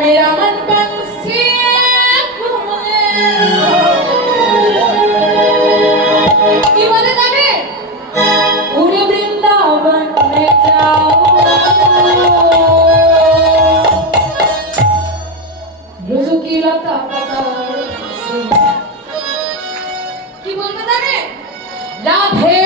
मेरा मन पंछी घूमे। কি বলে যাবে উড়ে বৃন্দাবন মে যাও রুজু কি লতা পাতা কি বলবে জানে রাধে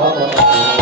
বাবা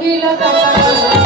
tranquila, tranquila.